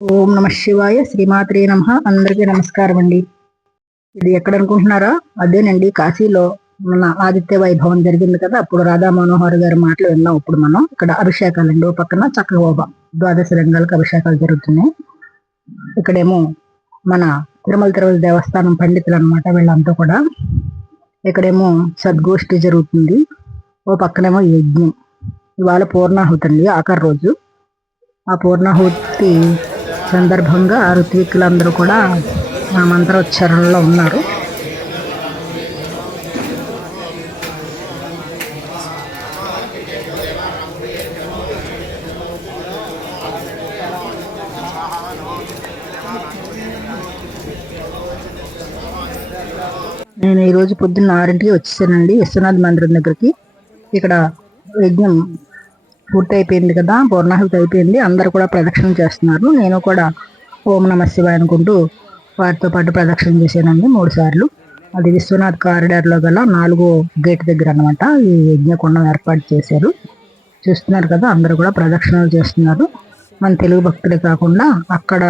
ఓం నమ శివాయ, శ్రీమాత్రే నమ. అందరికీ నమస్కారం అండి. ఇది ఎక్కడ అనుకుంటున్నారా? అదేనండి, కాశీలో మన ఆదిత్య వైభవం జరిగింది కదా, అప్పుడు రాధా మనోహర్ గారి మాటలు విన్నాం. ఇప్పుడు మనం ఇక్కడ అభిషేకాలండి. ఓ పక్కన చక్రహోమ, ద్వాదశ లింగాలకు అభిషేకాలు జరుగుతున్నాయి. ఇక్కడేమో మన తిరుమల దేవస్థానం పండితులు అనమాట వీళ్ళంతా కూడా. ఇక్కడేమో సద్గోష్ఠి జరుగుతుంది. ఓ పక్కనేమో యజ్ఞం. ఇవాళ పూర్ణాహుతి అండి, ఆఖరి రోజు. ఆ పూర్ణాహుతి సందర్భంగా ఋత్విక్కులందరూ కూడా ఆ మంత్రోచ్చారణలో ఉన్నారు. నేను ఈరోజు పొద్దున్న 6ంటికి వచ్చేసానండి విశ్వనాథ్ మందిరం దగ్గరికి. ఇక్కడ యజ్ఞం పూర్తి అయిపోయింది కదా, పూర్ణాహుతి అయిపోయింది. అందరూ కూడా ప్రదక్షిణ చేస్తున్నారు. నేను కూడా ఓం నమ శివాయ అనుకుంటూ వారితో పాటు ప్రదక్షిణ చేశానండి 3 సార్లు. అది విశ్వనాథ్ కారిడార్లో గల 4వ గేట్ దగ్గర అనమాట ఈ యజ్ఞకుండం ఏర్పాటు చేశారు. చూస్తున్నారు కదా, అందరూ కూడా ప్రదక్షిణలు చేస్తున్నారు. మన తెలుగు భక్తులే కాకుండా అక్కడ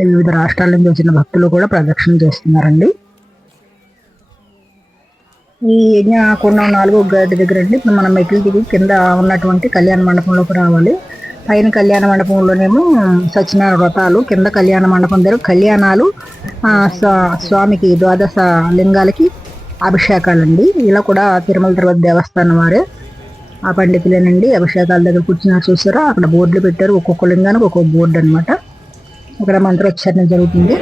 వివిధ రాష్ట్రాల నుంచి వచ్చిన భక్తులు కూడా ప్రదక్షిణ చేస్తున్నారండి. ఈ యజ్ఞకుండం 4వ గేట్ దగ్గర అండి. ఇప్పుడు మనం మెట్లు దిగి కింద ఉన్నటువంటి కళ్యాణ మండపంలోకి రావాలి. పైన కళ్యాణ మండపంలోనేమో సత్యనారాయణ వ్రతాలు, కింద కళ్యాణ మండపం దగ్గర కళ్యాణాలు, స్వామికి ద్వాదశ లింగాలకి అభిషేకాలండి. ఇలా కూడా తిరుమల దేవస్థానం వారే ఆ పండితులేనండి అభిషేకాల దగ్గర కూర్చున్నారు. చూసారా, అక్కడ బోర్డులు పెట్టారు. ఒక్కొక్క లింగానికి ఒక్కొక్క బోర్డు అనమాట. ఇక్కడ మంత్రోచ్చారణ జరుగుతుంది.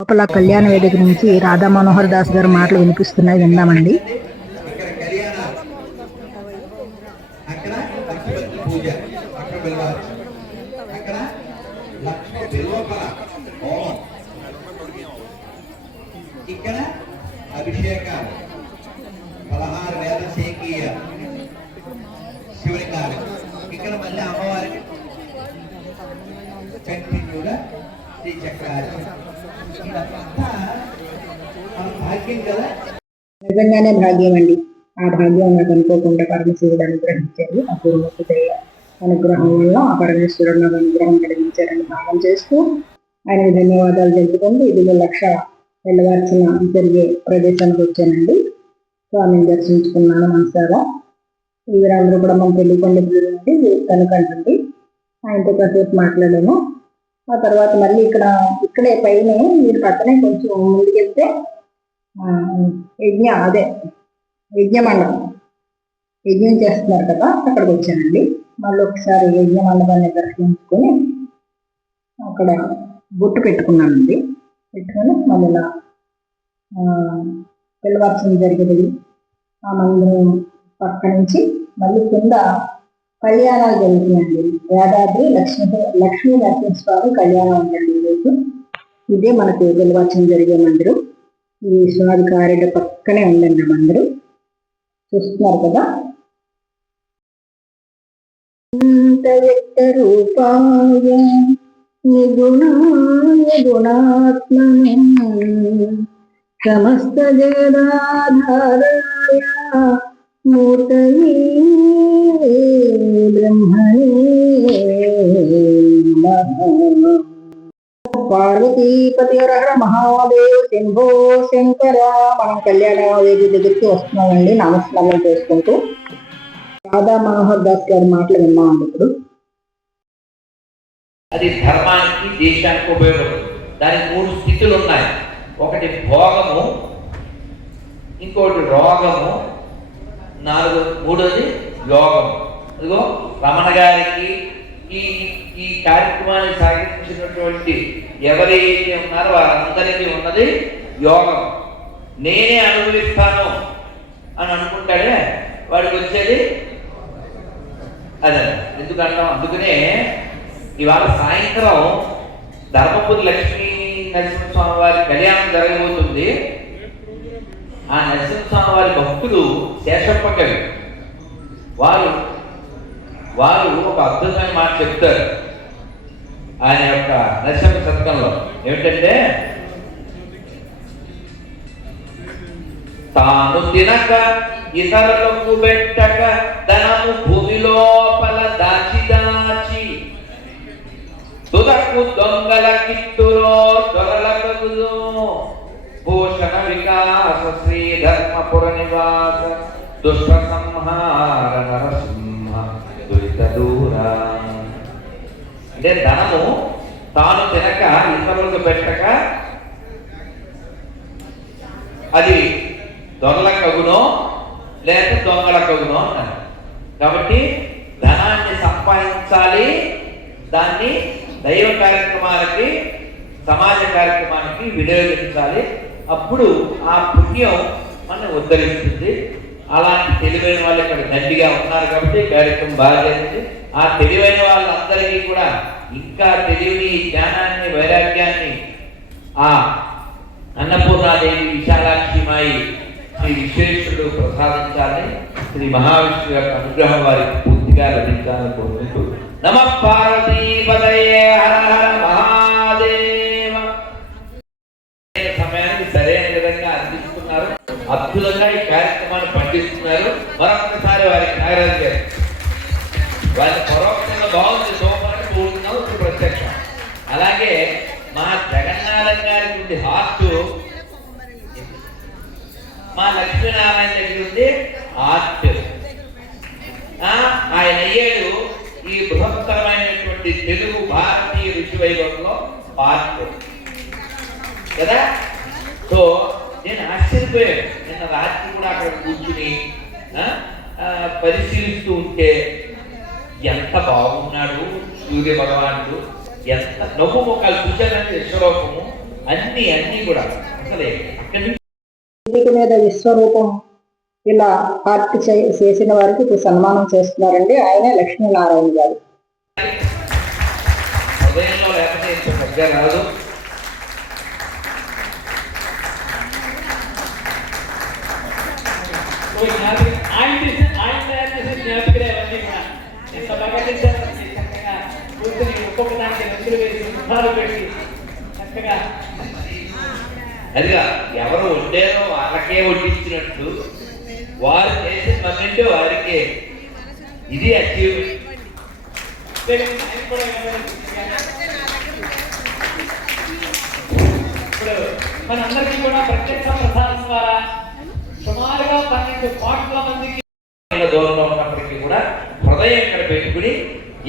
లోపల కళ్యాణ వేదిక నుంచి రాధా మనోహర్ దాస్ గారు మాటలు వినిపిస్తున్నాయి, విందామండి. ఇక్కడ అభిషేకాలు 16 వేల సేకీయ శివలింగాలు. ఇక్కడ మళ్ళీ అమ్మవారికి కంటిన్యూగా శ్రీచక్రాలు. ఇదంతా మన భాగ్యం కదా. నిజంగానే భాగ్యం అండి. ఆ భాగ్యం నాకు అనుకోకుండా పరమశివుడు అనుగ్రహించారు. అపూర్వపు దయ అనుగ్రహం వల్ల ఆ పరమేశ్వరుడు నాకు అనుగ్రహం కలిగించారని భావం చేస్తూ ఆయనకు ధన్యవాదాలు తెలుపుకుంటూ ఇదిగో లక్ష తెల్లవార్చిన జరిగే ప్రదేశానికి వచ్చానండి. స్వామిని దర్శించుకున్నాను మనసారా. వీరందరూ కూడా మన పెళ్లి పండితులు నుండి కనుకంటుంది. ఆయనతో కాసేపు మాట్లాడాను. ఆ తర్వాత మళ్ళీ ఇక్కడే పైన మీరు పక్కనే కొంచెం ముందుకెళ్తే యజ్ఞ మండపం, యజ్ఞం చేస్తున్నారు కదా, అక్కడికి వచ్చానండి. మళ్ళీ ఒకసారి యజ్ఞ మండపాన్ని దర్శించుకొని అక్కడ బొట్టు పెట్టుకున్నానండి. పెట్టుకొని మళ్ళీ తెల్లవార్చన జరిగేది ఆ మందిరం పక్క నుంచి మళ్ళీ కింద కళ్యాణాలు జరుగుతున్నాయండి. యాదాద్రి లక్ష్మీ నరసింహస్వామి కళ్యాణం ఉందండి ఈరోజు. ఇదే మనకు తెల్లవార్చన జరిగే మందిరం. ఈ విశ్వనాథ్ కారిడార్ పక్కనే ఉందండి మందిరం. చూస్తున్నారు కదా. వ్యక్త రూపాయ నిగుణాయ గుణాత్మనే సమస్త జగదాధారాయ మూర్తయే బ్రహ్మణే పార్వతీపతి హర మహాదేవ్ శంభో శంకర. మనం కళ్యాణ వేది దగ్గరికి వస్తున్నామండి నామస్మరణం చేసుకుంటూ. రాధా మనోహర్ దాస్ గారి మాటలు విన్నామండి. ఇప్పుడు అది ధర్మానికి దేశానికి ఉపయోగపడుతుంది. దానికి 3 స్థితులు ఉన్నాయి. ఒకటి భోగము, ఇంకోటి రోగము, మూడోది యోగము. అదిగో రమణ గారికి ఈ కార్యక్రమాన్ని సాగించినటువంటి ఎవరైతే ఉన్నారో వారందరికీ ఉన్నది యోగం. నేనే అనుభవిస్తాను అని అనుకుంటాడే వాడికి వచ్చేది అదే. ఎందుకంటాం? అందుకనే ఇవాళ సాయంత్రం ధర్మపురి లక్ష్మీ నరసింహస్వామి వారి కళ్యాణం జరగబోతుంది. ఆ నరసింహస్వామి వారి భక్తులు శేషప్ప కవి వారు వారు ఒక అద్భుతమైన మాట చెప్తారు. ఆయన యొక్క నరసింహ శతకంలో ఏమిటంటే, తాను తినక ఇతరులకు పెట్టక ధనము భూమి లోపల దాచి దాచి తుదకు దొంగల కిట్టులో దొరలకగుదు భూషణ వికాస శ్రీ ధర్మపుర నివాస దుష్ట సంహార నరసింహ దురిత దూరా. అంటే ధనము తాను తినక ఇతరులకు పెట్టక అది దొరలకగునో లేక దొంగలకగునో అన్నారు. కాబట్టి ధనాన్ని సంపాదించాలి, దాన్ని దైవ కార్యక్రమాలకి సమాజ కార్యక్రమానికి వినియోగించాలి. అప్పుడు ఆ పుణ్యం మనం ఉద్ధరిస్తుంది. అలాంటి తెలివైన వాళ్ళు ఇక్కడ దండిగా ఉన్నారు కాబట్టి కార్యక్రమం బాగా జరిగింది. ఆ తెలివైన వాళ్ళందరికీ కూడా ఇంకా తెలివిని, జ్ఞానాన్ని, వైరాగ్యాన్ని ఆ అన్నపూర్ణాదేవి విశాలాక్షి మాయి శ్రీ విశ్వేశ్వరుడు ప్రసాదించాలని, శ్రీ మహావిష్ణువు యొక్క అనుగ్రహం వారికి పూర్తిగా లభించాలని కోరుకుంటూ నమః పార్వతీపతయే హర హర మహాదేవ. సమయానికి సరైన విధంగా అందిస్తున్నారు, అద్భుతంగా ఈ కార్యక్రమాన్ని పండిస్తున్నారు. మరొకసారి వారికి నాగరాజు గారు వారి పరోక్షంగా బాగుంది, సోమవారం పూర్తున్నాం, ఇప్పుడు ప్రత్యక్షం. అలాగే మా జగన్నాథం గారికి ఉంది హార్ట్, మా లక్ష్మీనారాయణ దగ్గర ఉంది ఆర్ట్. ఆయన అయ్యాడు ఈ బృహత్తరమైనటువంటి తెలుగు భారతీయ ఋషి వైభవంలో పార్ట్ కదా. సో నేను ఆశ్చర్యపోయాను, నిన్న రాత్రి కూడా అక్కడ కూర్చుని పరిశీలిస్తూ ఉంటే ఎంత బాగున్నాడు సూర్య భగవానుడు, ఎంత నవ్వు ముఖాలు చూసానంటే విశ్వరూపము అన్ని కూడా అసలే అక్కడి నుంచి మీద విశ్వరూపం ఇలా ఆర్ట్ చేసిన వారికి ఇప్పుడు సన్మానం చేస్తున్నారండి. ఆయనే లక్ష్మీనారాయణ గారు. హృదయంలో లేకపోతే ఇంత పెద్ద రాదు. అదిగా ఎవరు వండారో వాళ్ళకే వడ్డించినట్టు వారు చేసిన పని వారికే ఇది అచీవ్మెంట్. ఇప్పుడు మనందరికీ కూడా ప్రత్యక్ష ప్రసాదం ద్వారా సుమారుగా 12 కోట్ల మందికి దూరంలో ఉన్నప్పటికీ కూడా హృదయం ఇక్కడ పెట్టుకుని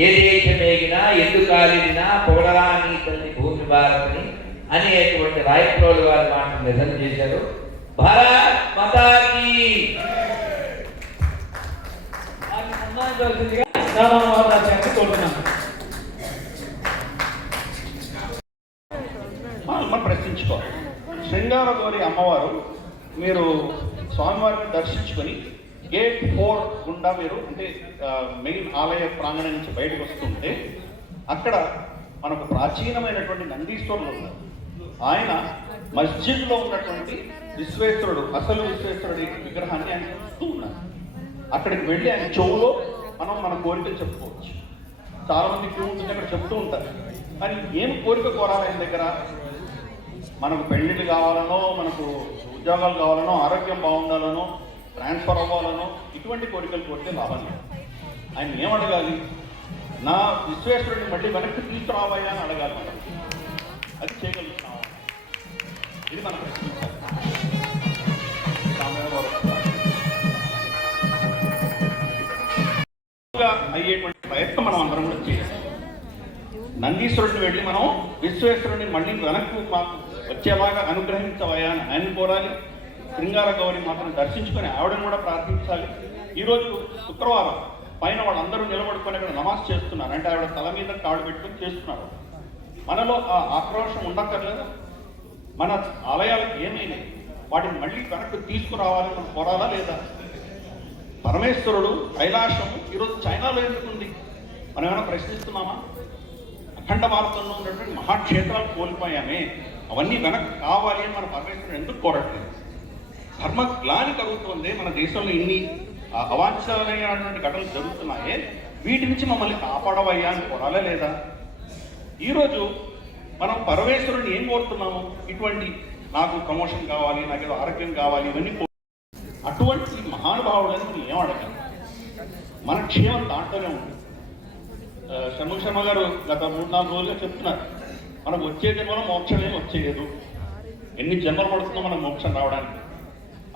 ఏ దేశమేగినా ఎందు కాలినా పొగడరా నీ తల్లి భూమి భారతిని అనేటువంటి రాయప్రోలు వారి మాటను నిజం చేశారు. భారత్ మాతాకి సన్మానించవలసిందిగా కోరుతున్నాను. మనం ప్రశ్నించుకోవాలి. శృంగారగౌరి అమ్మవారు మీరు స్వామివారిని దర్శించుకొని గేట్ 4 గుండా మీరు అంటే మెయిన్ ఆలయ ప్రాంగణం నుంచి బయటకు వస్తుంటే అక్కడ మనకు ప్రాచీనమైనటువంటి నందీశ్వరులు ఉన్నారు. ఆయన మస్జిద్లో ఉన్నటువంటి విశ్వేశ్వరుడు, అసలు విశ్వేశ్వరుడి విగ్రహాన్ని ఆయన చూస్తూ ఉన్నారు. అక్కడికి వెళ్ళి ఆయన చెవులో మనం మన కోరికలు చెప్పుకోవచ్చు. చాలామంది క్యూ ఉంటుంది, అక్కడ చెప్తూ ఉంటారు. మరి ఏం కోరిక కోరాలి ఆయన దగ్గర? మనకు పెళ్ళిళ్ళు కావాలనో, మనకు ఉద్యోగాలు కావాలనో, ఆరోగ్యం బాగుండాలనో, ట్రాన్స్ఫర్ అవ్వాలనో ఇటువంటి కోరికలు కోరితే లాభం లేదు. ఆయన ఏం అడగాలి? నా విశ్వేశ్వరుడిని మళ్ళీ వెనక్కి తీసుకురావయ్యా అని అడగాలి. మనం అది చేయగలుగుతున్నాం. ఇది మనం ప్రశ్నించాలి. అయ్యేటువంటి ప్రయత్నం మనం అందరం కూడా చేయాలి. నందీశ్వరుడిని వెళ్ళి మనం విశ్వేశ్వరుడిని మళ్ళీ వెనక్కు మాకు వచ్చేలాగా అనుగ్రహించవయ్యా అని ఆయన కోరాలి. శృంగార గౌరి మాత్రం దర్శించుకొని ఆవిడని కూడా ప్రార్థించాలి. ఈరోజు శుక్రవారం పైన వాళ్ళందరూ నిలబడుకొని అక్కడ నమాజ్ చేస్తున్నారు. అంటే ఆవిడ తల మీద కాళ్ళు పెట్టుకొని చేస్తున్నారు. మనలో ఆ ఆక్రోషం ఉండక్కర్లేదు. మన ఆలయాలకు ఏమైనాయి వాటిని మళ్ళీ వెనక్కి తీసుకురావాలని మనం కోరాలా లేదా? పరమేశ్వరుడు కైలాసము ఈరోజు చైనాలో ఎందుకుంది? మనం ఏమైనా ప్రశ్నిస్తున్నామా? అఖండ భారతంలో ఉన్నటువంటి మహాక్షేత్రాలు కోల్పోయామే, అవన్నీ వెనక్కి కావాలి అని మన పరమేశ్వరుడు ఎందుకు కోరట్లేదు? ధర్మ గ్లాని కలుగుతుంది. మన దేశంలో ఇన్ని అవాంఛనీయమైనటువంటి ఘటనలు జరుగుతున్నాయే, వీటి నుంచి మమ్మల్ని కాపాడవయ్యా అని కోరాలా లేదా? ఈరోజు మనం పరమేశ్వరుని ఏం కోరుతున్నాము? ఇటువంటి నాకు ప్రమోషన్ కావాలి, నాకు ఏదో ఆరోగ్యం కావాలి, ఇవన్నీ అటువంటి మహానుభావులని మనం ఏం అడగాలి? మన క్షేమం దాంట్లోనే ఉంది. షణ్ముఖ శర్మ గారు గత 3-4 రోజులుగా చెప్తున్నారు, మనకు వచ్చే జన్మలో మోక్షం ఏమి వచ్చేయదు, ఎన్ని జన్మలు పడుతుందో మనం మోక్షం రావడానికి.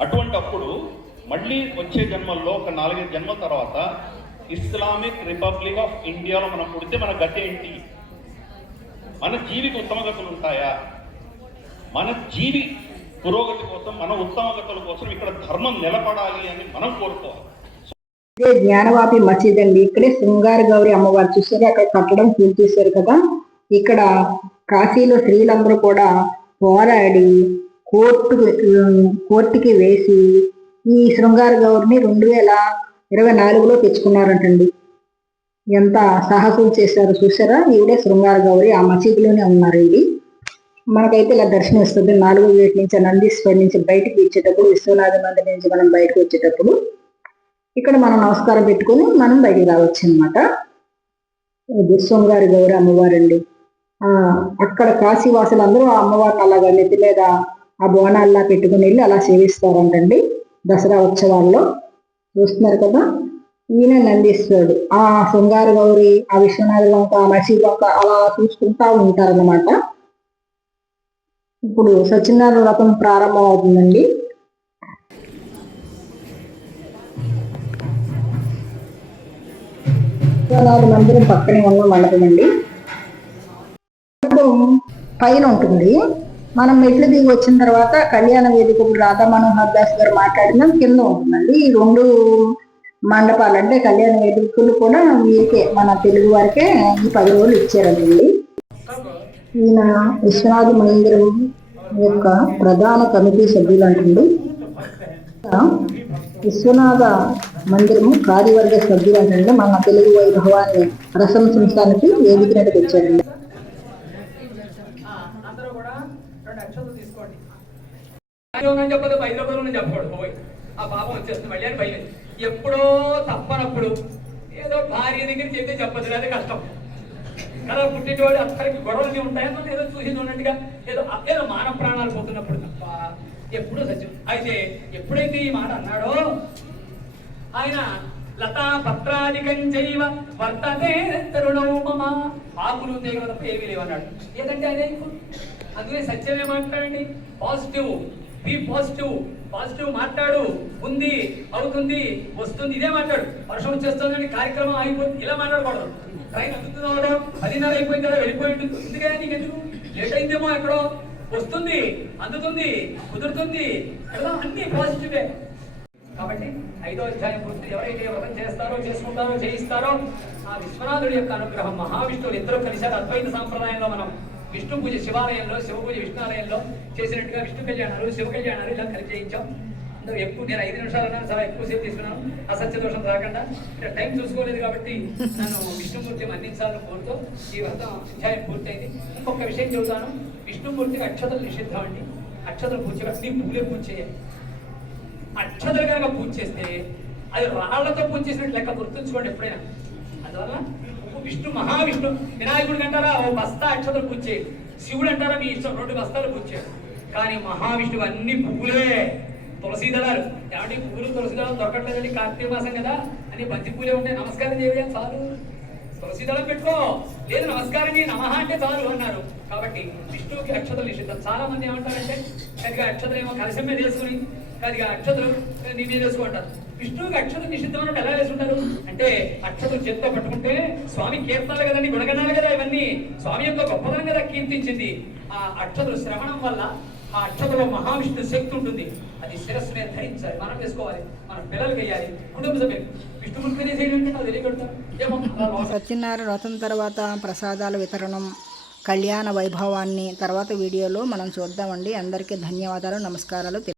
అటువంటి అప్పుడు మళ్ళీ వచ్చే జన్మల్లో ఒక 4-5 జన్మల తర్వాత ఇస్లామిక్ రిపబ్లిక్ ఆఫ్ ఇండియాలో మనం పుడితే మన గతి ఏంటి? మన జీవికి ఉత్తమగతులు ఉంటాయా? మన జీవి పురోగతి కోసం, మన ఉత్తమగతుల కోసం ఇక్కడ ధర్మం నిలబడాలి అని మనం కోరుకోవాలి. ఇదే జ్ఞానవాపి మసీద్ అండి. ఇక్కడే శృంగార గౌరి అమ్మవారు చూసారు, అక్కడ కట్టడం పూర్తి చేశారు కదా. ఇక్కడ కాశీలో స్త్రీలందరూ కూడా పోరాడి కోర్టుకి వేసి ఈ శృంగార గౌరిని 2024లో తెచ్చుకున్నారంటండి. ఎంత సాహసం చేశారో చూసారా. ఈవిడే శృంగార గౌరి, ఆ మసీదులోనే ఉన్నారండి. మనకైతే ఇలా దర్శనం ఇస్తుంది 4వ గేట్ నుంచి, నందీశ్వరి నుంచి బయటకు వచ్చేటప్పుడు, విశ్వనాథ మందిర్ నుంచి మనం బయటకు వచ్చేటప్పుడు ఇక్కడ మనం నమస్కారం పెట్టుకుని మనం బయటికి రావచ్చు అనమాట. ఇది శృంగార గౌరి అమ్మవారండి. అక్కడ కాశీవాసులు అందరూ ఆ అమ్మవారిని అలాగా నెత్తి మీద ఆ బోనాల్లా పెట్టుకుని వెళ్ళి అలా సేవిస్తారంటండి దసరా ఉత్సవాల్లో. చూస్తున్నారు కదా, ఈయన నందీశ్వరుడు. ఆ శృంగార గౌరి, ఆ విశ్వనాథ వంక, ఆ మసీదు వంక అలా చూసుకుంటా ఉంటారన్నమాట. ఇప్పుడు సత్యనారాయణ వ్రతం ప్రారంభం అవుతుందండి. విశ్వనాథ మందిరం పక్కనే ఉన్న మండపం అండి. పైన ఉంటుంది. మనం మెట్లు దిగి వచ్చిన తర్వాత కళ్యాణ వేదిక రాధా మనోహర్ దాస్ గారు మాట్లాడిన కింద ఉంటుందండి. ఈ 2 మండపాలు అంటే కళ్యాణ వేదికలు కూడా వీరికే, మన తెలుగు వారికే ఈ 10 రోజులు ఇచ్చారండి. ఈయన విశ్వనాథ మందిరం యొక్క ప్రధాన కమిటీ సభ్యులు అంటుంది. విశ్వనాథ మందిరము కార్యవర్గ సభ్యులు అంటే మన తెలుగు వైభవాన్ని ప్రశంసించడానికి వేదికనట్టు తెచ్చారండి. చెప్పదు, హైదరాబాద్ చెప్పాడు పోయి ఆ పాపం వచ్చేస్తుంది మళ్ళీ అని భయం. ఎప్పుడో తప్పనప్పుడు ఏదో భార్య దగ్గర చెప్తే చెప్పదు, అదే కష్టం కదా. పుట్టినవాడు అక్కడికి గొడవలు ఉంటాయని ఏదో చూసి ఉన్నట్టుగా ఏదో మానవ ప్రాణాలు పోతున్నప్పుడు తప్ప ఎప్పుడూ సత్యం. అయితే ఎప్పుడైతే ఈ మాట అన్నాడో ఆయన లతా పత్రాదికం చైవ వర్తతే తరుణౌ మమ, ఆకులు తీగలు తప్ప ఏమీ లేవన్నాడు. ఏదంటే అదే అందుకే సత్యమే మాట్లాడండి. పాజిటివ్, బీ పాజిటివ్, పాజిటివ్ మాట్లాడు. ఉంది, అవుతుంది, వస్తుంది, ఇదే మాట్లాడు. వర్షం వచ్చేస్తుందని కార్యక్రమం అయిపోతుంది ఇలా మాట్లాడకూడదు. ట్రైన్ అందుతున్నాడు 10:30 అయిపోయింది కదా, వెళ్ళిపోయింది, ఎందుకే నీకు ఎందుకు లేట్ అయిందేమో, ఎక్కడో వస్తుంది, అందుతుంది, కుదురుతుంది, కదా, అన్ని పాజిటివే. కాబట్టి 5వ అధ్యాయం పూర్తి ఎవరైతే వ్రతం చేస్తారో, చేసుకుంటారో, చేయిస్తారో ఆ విశ్వనాథుడి యొక్క అనుగ్రహం, మహావిష్ణువులు ఇద్దరు కలిశారు. అద్వైత సాంప్రదాయంలో మనం విష్ణు పూజ శివాలయంలో, శివ పూజ విష్ణాలయంలో చేసినట్టుగా విష్ణు కళ్యాణాలు, శివ కళ్యాణాలు ఇలా కలిసి చేయించాం. అందులో ఎక్కువ నేను 5 నిమిషాలు అన్నాను, చాలా ఎక్కువసేపు తీసుకున్నాను, అసత్య దోషం రాకుండా. ఇక్కడ టైం చూసుకోలేదు కాబట్టి నన్ను విష్ణుమూర్తి అందించాలని కోరుతూ ఈ వ్రతం అధ్యాయం పూర్తయింది. ఇంకొక విషయం చెబుతాను. విష్ణుమూర్తికి అక్షతలు నిషిద్ధం అండి. అక్షతలు పూజ అన్ని పువ్వులే పూజ చేయాలి. అక్షతలు కనుక పూజ చేస్తే అది రాళ్లతో పూజ చేసినట్టు లెక్క, గుర్తుంచుకోండి ఎప్పుడైనా. అందువల్ల విష్ణు మహావిష్ణు, వినాయకుడికి అంటారా ఓ బస్తా అక్షతలు పూజ చేయాలి, శివుడు అంటారా మీ ఇష్టం 2 బస్తాలు పూజ చేయాలి. కానీ మహావిష్ణువు అన్ని పువ్వులే, తులసి దళాలు. ఏమంటే పువ్వులు తులసి దళాలు దొరకట్లేదండి, కార్తీక మాసం కదా అని బంతి పూలే ఉంటాయి, నమస్కారం చేయడం చాలు, తులసి దళం పెట్టుకో, లేదు నమస్కారం చేయి, నమః అంటే చాలు అన్నారు. కాబట్టి విష్ణువుకి అక్షతలు నిషిద్ధం. చాలా మంది ఏమంటారంటే కొద్దిగా అక్షతలు ఏమో కలశం మీద వేసుకుని, కొద్దిగా అక్షతలు నీ మీద వేసుకుంటారు. విష్ణువుకి అక్షతలు నిషిద్ధం అన్నట్టు ఎలా వేసుకుంటారు అంటే, అక్షతలు చేత్తో పట్టుకుంటే స్వామి కీర్తనలు కదండి, గుణగణాలు కదా, ఇవన్నీ స్వామి యొక్క గొప్పదనం కదా కీర్తించింది. ఆ అక్షతలు శ్రవణం వల్ల ఆ అక్షతలో మహావిష్ణు శక్తి ఉంటుంది, అది శిరస్సు మీద ధరించాలి, మనం వేసుకోవాలి, మన పిల్లలకి వేయాలి, కుటుంబ సభ్యులు. విష్ణుమూర్తి మీద వేసేయంటే నాకు తెలియగలుగుతారు ఏమో. సత్యనారాయణ వ్రతం తర్వాత ప్రసాదాల వితరణం, కళ్యాణ వైభవాన్ని తర్వాత వీడియోలో మనం చూద్దామండి. అందరికీ ధన్యవాదాలు, నమస్కారాలు.